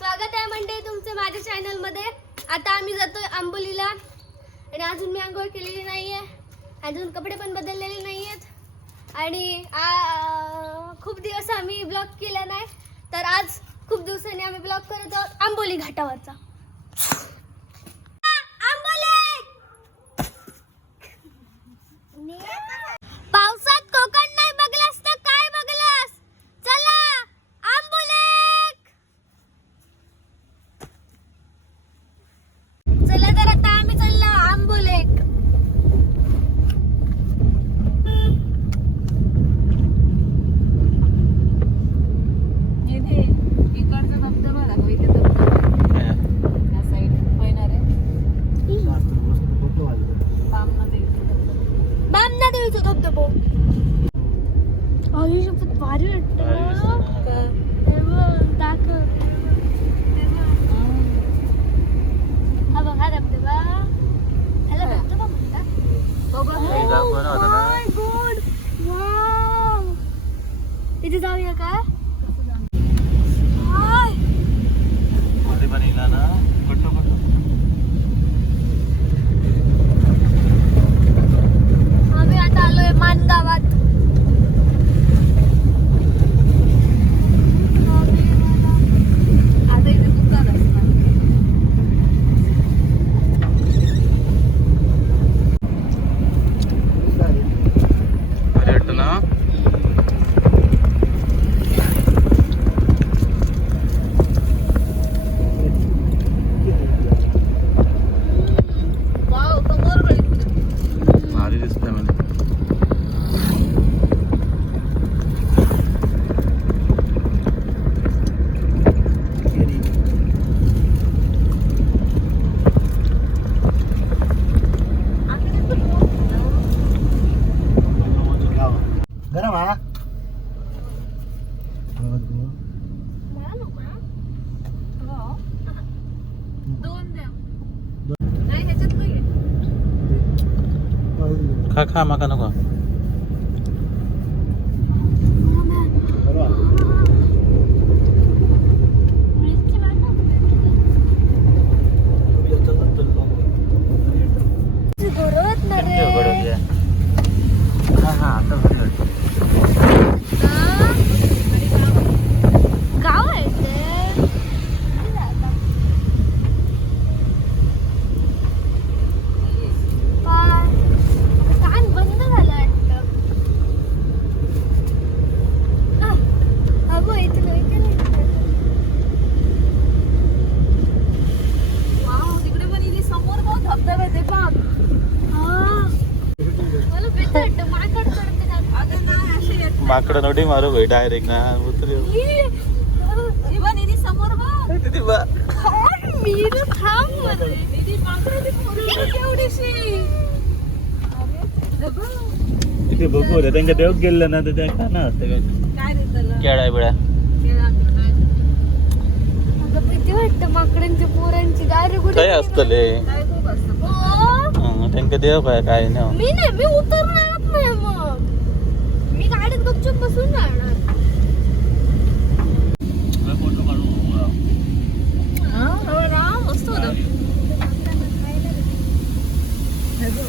स्वागत आहे मंडळी तुमचं माझ्या चॅनलमध्ये आता आम्ही जातोय आंबोलीला. आणि अजून मी आंघोळ केलेली नाही आहे अजून कपडे पण बदललेले नाही आहेत आणि आ- खूप दिवस आम्ही ब्लॉग केला नाही. तर आज खूप दिवसांनी आम्ही ब्लॉग करत आहोत आंबोली घाटावरचा आंबोली पावसात कोकण नाही बघलास तर काय बघलास चला आंबोलेक चला तर आता आम्ही चाललो आंबोलेक इथे इकडचा धबधबा दाखव इथे धबधबा या साईड पहिणार आहे बाममध्ये इथे धबधबा. बामना देवीचा धबधबो आयुष्यात भारी वाटतं का? हे बघ, दाखव हा बघ हा धबधबा ह्याला धबधबा म्हणतात तो बघ. माय गॉड वाव इथे जाऊया का हाय आम्ही आता आलोय मानगावात आता इथे दुकान असणार ना वाव समोर बघ इकडे. भारी दिसतंय म्हणजे गरम हा मला नको ना. हो. दोन द्या नाही ह्याच्यात नाही आहे. खा खा माका नको मिरची वाटत गरज ना रे हा हा आता भारी वाटतं. गाव आहे ते कान बंद झालं वाटतं आह, अगो इथे लोक वाव तिकडे पण इथे समोर बघ धबधबा आहे ते बघ मला भीती वाटतं माकड चढते ना अगं नाही माकडं नोटी मारू भाई डायरेक्ट ना उतरे. हे बा मी थांब दीदी बघ. त्यांच्या देव गेलं ना तर त्या का ना असते काय? केळा बिळा पोरांची काय असतले देव काय काय नाही. मी नाही मी उतरणारच नाही मग. मी गाडीत गपचूप बसून जाणार हा, हो ना, मस्त होतं. हे बघ.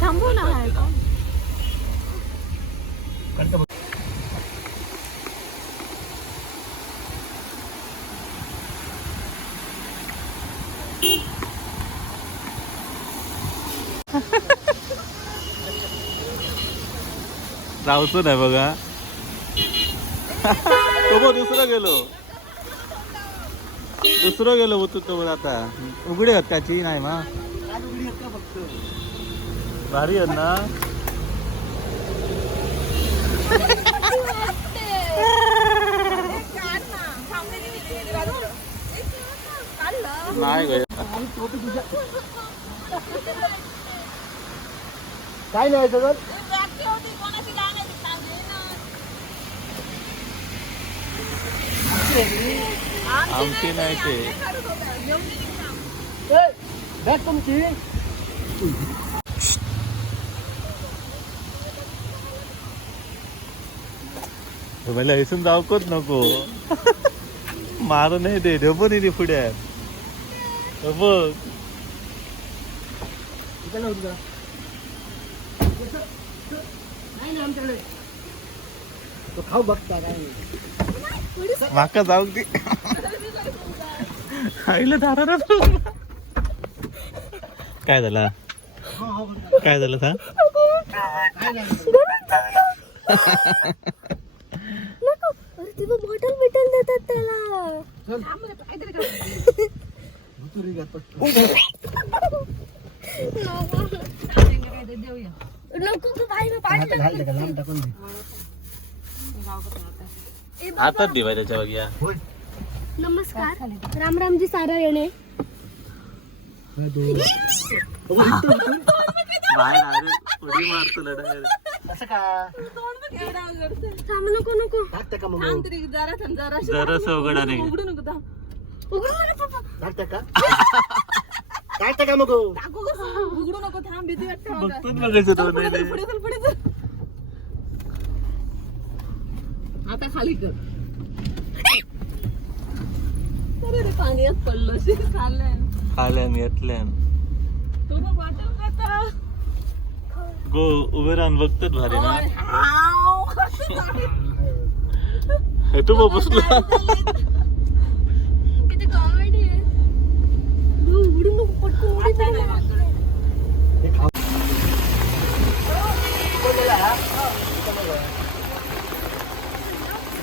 थांबू ना हा का? रावतो नाही बघा. तो बघ दुसरं गेलो. दुसरं गेलो होतो तो आता. उघडी आहेत काची नाही मा भारी आहेत ना. नाही गं. काय नाही आमची नाही ते. तुमची मला इथून जाऊकच नको. मारू नाही दे का नाही तो खाऊ बघता काय. माका जाऊ दे. आईला धारा काय झालं. काय झालं तिथं बॉटल बिटल देतात त्याला. नको तू बाहेर हात घाल का लांब टाकून दे हातात दिवाय त्याच्या बघ्या नमस्कार राम रामजी सारा येणे हा. बाहेर मारतो लढाई असं का? थांब नको नको. टाकते का मग? जरा थांब, जरा जरास उघडा नाही का? का मग? बघायचं तो पुढे नाही चल, पुढे चल, पुढे चल. आता खाली कर. अरे रे पाण्यात पडलं शे चाललंय खाल्यान बघ? गो उभे राहून बघतात भारी ना. हे तू बघ बसला. किती कॉमेडी आहे. तू उघडू नको पटकन उडी आता नाही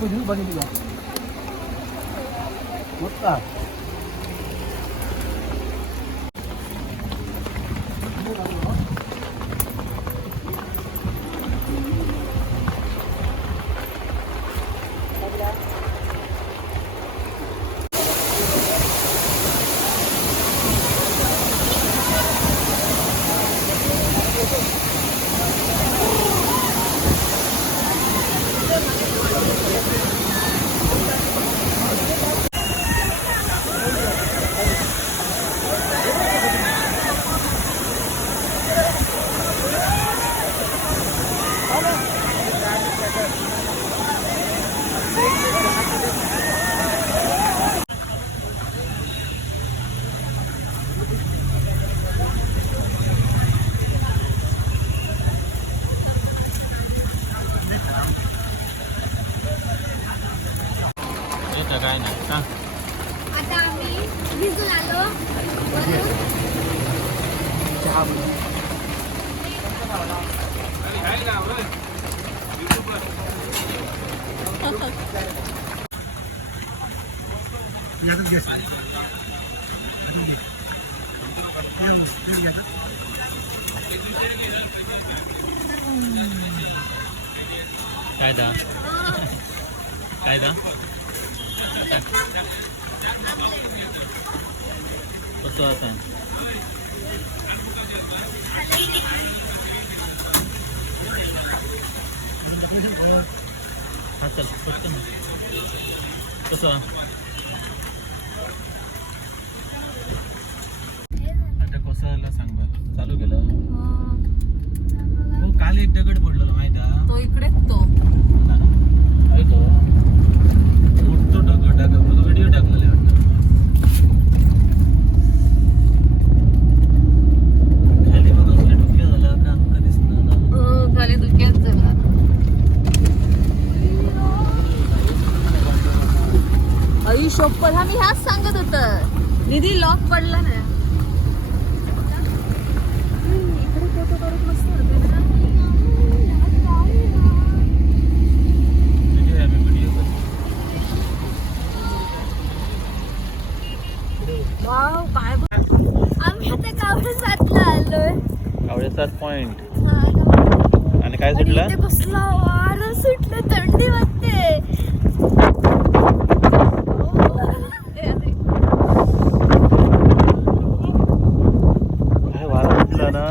बघितलं मग का येतं काय नाही सांग आता आम्ही भिजून आलो चहा काय दा काय दा कसं आता हा चल पटकन कसं पॉइंट आणि काय सुटलं? कसला वारा सुटलं थंडी वाटते वारा सुटला ना?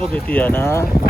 बघ किती आहे ना?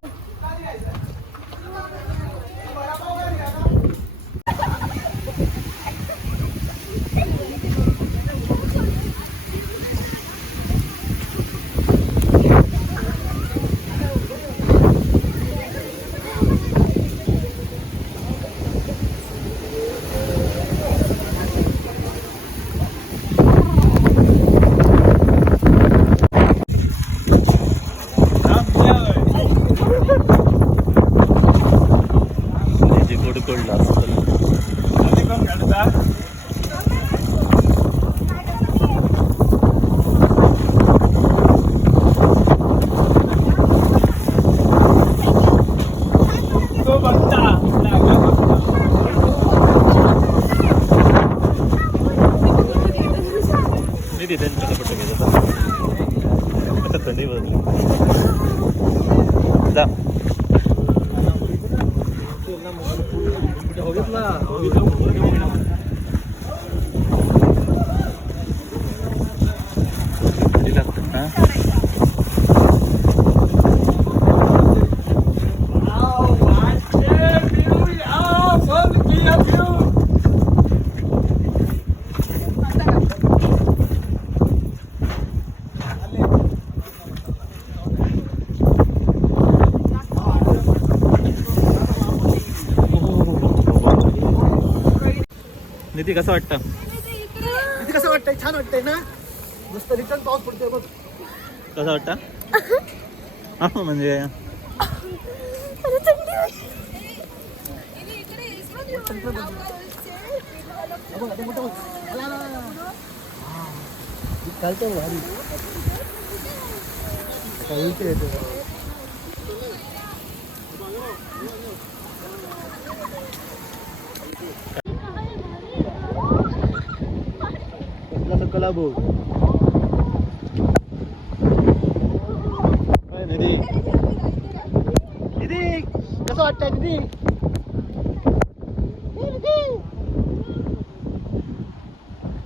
en निधी कसं वाटतं? किती कसं वाटतंय? छान वाटतंय ना? मस्त रिटर्न पाऊस पडतोय बघ. कसं वाटतं? हा, म्हणजे गुलाबो दीदी. दीदी कसं वाटतंय दीदी?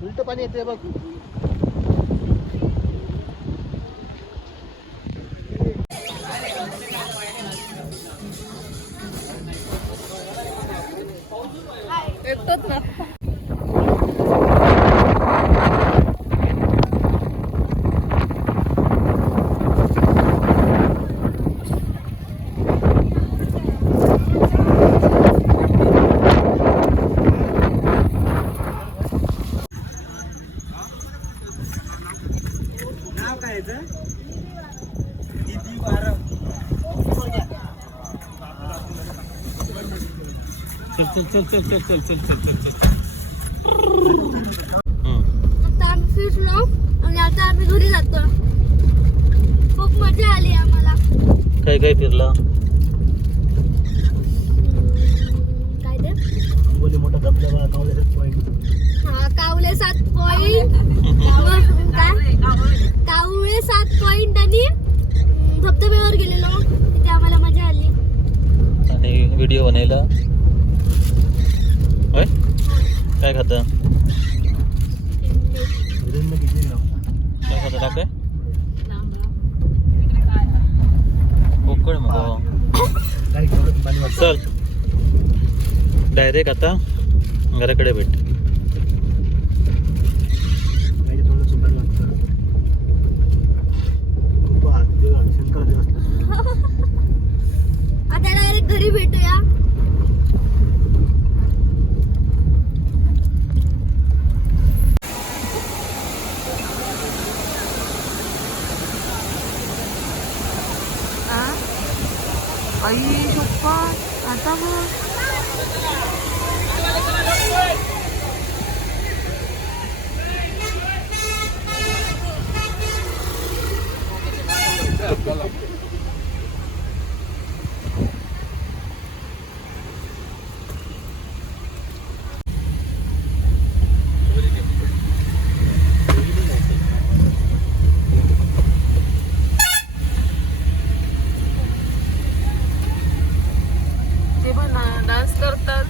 उलट पाणी येते बघ. चल चल चल चल चल चल चल चल चल. आता आम्ही फिरलो आणि आता आम्ही घरी जातो. खूप मजा आली आम्हाला. काय काय फिरला? काय ते? बोली मोठा धबधबा कावले पॉईंट हा कावले सात पॉइंट काय? कावळे सात पॉइंट आणि धबधब्यावर गेलेलो. तिथे आम्हाला मजा आली. आणि व्हिडिओ बनायला. काय खाता? काय खाता? टाकाय उकळ मग चल. डायरेक्ट आता घराकडे भेट आता डायरेक्ट घरी भेटूया आई शपथ आता मग ते पण डान्स करतात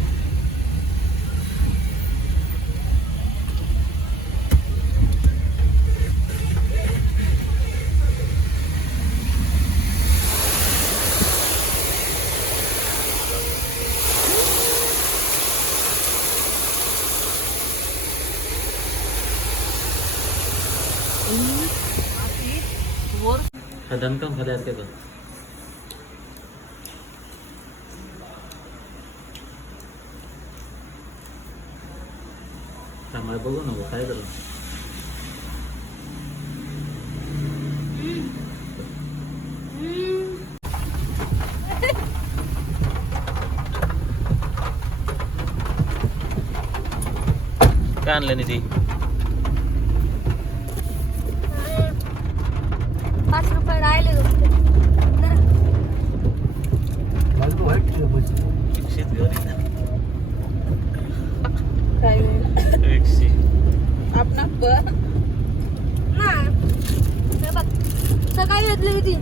वर हा दणकम खाली असते का चांगलं बघू नको काय झालं काय आणलं निधी? पाच एकशे आपण बघ. सकाळी घेतली होती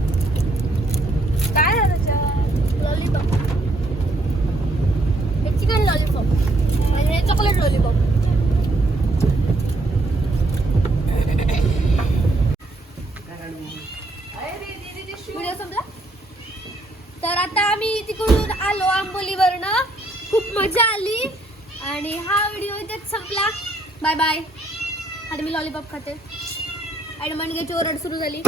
काय आहे त्याच्यात लॉलीपॉप हे चिकन लॉलीपॉप आणि हे चॉकलेट लॉलीपॉप व्हिडिओ संपला तर आता आम्ही तिकडून आलो आंबोलीवरनं खूप मजा आली आणि हा व्हिडिओ इथेच संपला बाय. बाय आता मी लॉलीपॉप खाते. आणि मणग्याची ओरड सुरू झाली.